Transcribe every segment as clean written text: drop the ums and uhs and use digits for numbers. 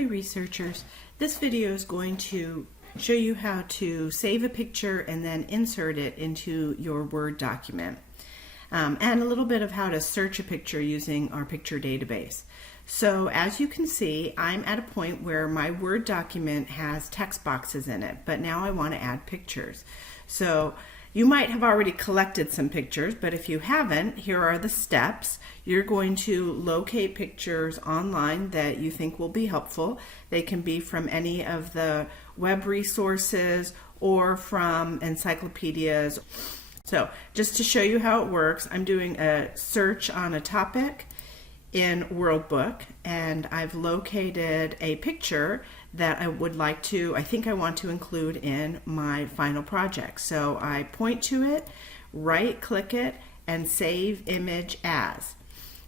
Hi researchers, this video is going to show you how to save a picture and then insert it into your Word document, and a little bit of how to search a picture using our picture database. So as you can see, I'm at a point where my Word document has text boxes in it, but now I want to add pictures. So you might have already collected some pictures, but if you haven't, here are the steps. You're going to locate pictures online that you think will be helpful. They can be from any of the web resources or from encyclopedias. So just to show you how it works, I'm doing a search on a topic in WorldBook, and I've located a picture that I think I want to include in my final project. So I point to it, right click it, and save image as.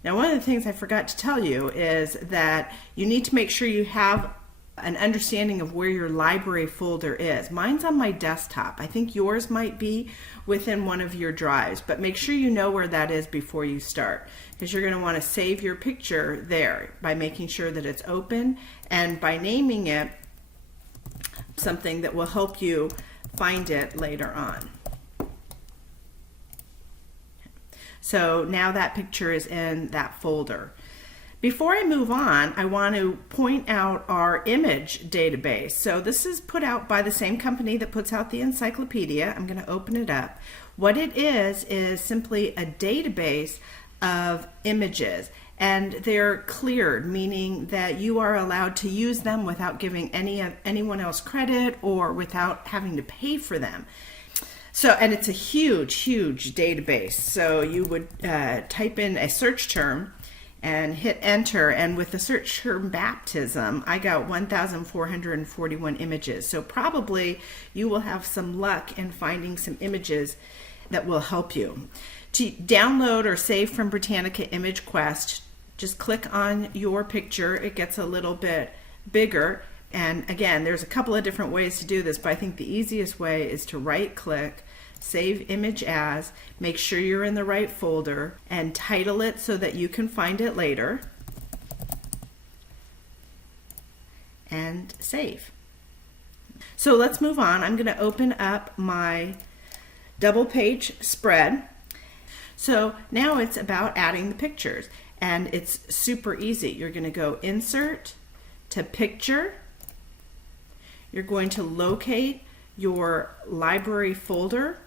Now, one of the things I forgot to tell you is that you need to make sure you have an understanding of where your library folder is. Mine's on my desktop. I think yours might be within one of your drives, but make sure you know where that is before you start, because you're going to want to save your picture there by making sure that it's open and by naming it something that will help you find it later on. So now that picture is in that folder. Before I move on, I want to point out our image database. So this is put out by the same company that puts out the encyclopedia. I'm going to open it up. What it is simply a database of images, and they're cleared, meaning that you are allowed to use them without giving anyone else credit or without having to pay for them. So, and it's a huge database. So you would type in a search term and hit enter, and with the search term baptism, I got 1,441 images. So probably you will have some luck in finding some images that will help you. To download or save from Britannica Image Quest, just click on your picture. It gets a little bit bigger, and again, there's a couple of different ways to do this, but I think the easiest way is to right click, save image as, make sure you're in the right folder, and title it so that you can find it later, and save. So let's move on. I'm going to open up my double page spread. So now it's about adding the pictures, and it's super easy. You're going to go insert to picture. You're going to locate your library folder.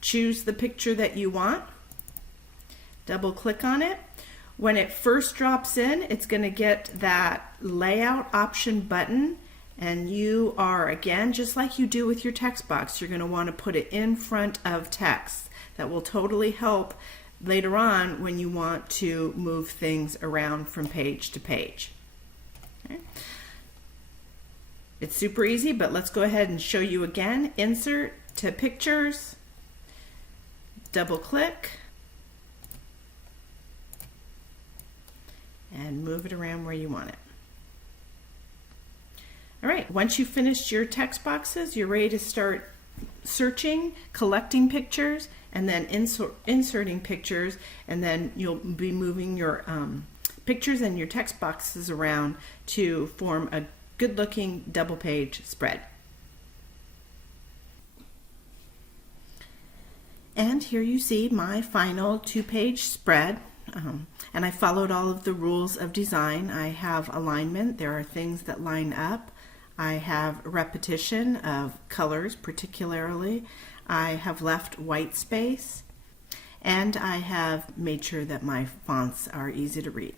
Choose the picture that you want. Double click on it. When it first drops in, it's going to get that layout option button, and you are, again, just like you do with your text box, you're going to want to put it in front of text. That will totally help later on when you want to move things around from page to page. Okay. It's super easy, but let's go ahead and show you again. Insert to pictures, double click, and move it around where you want it. All right, once you've finished your text boxes, you're ready to start searching, collecting pictures, and then inserting pictures, and then you'll be moving your pictures and your text boxes around to form a good-looking double-page spread. And here you see my final two-page spread, and I followed all of the rules of design. I have alignment. There are things that line up. I have repetition of colors particularly. I have left white space, and I have made sure that my fonts are easy to read.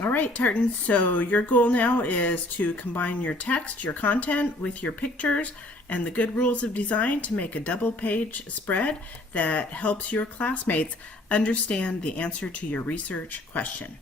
All right, Tartans, so your goal now is to combine your text, your content, with your pictures and the good rules of design to make a double-page spread that helps your classmates understand the answer to your research question.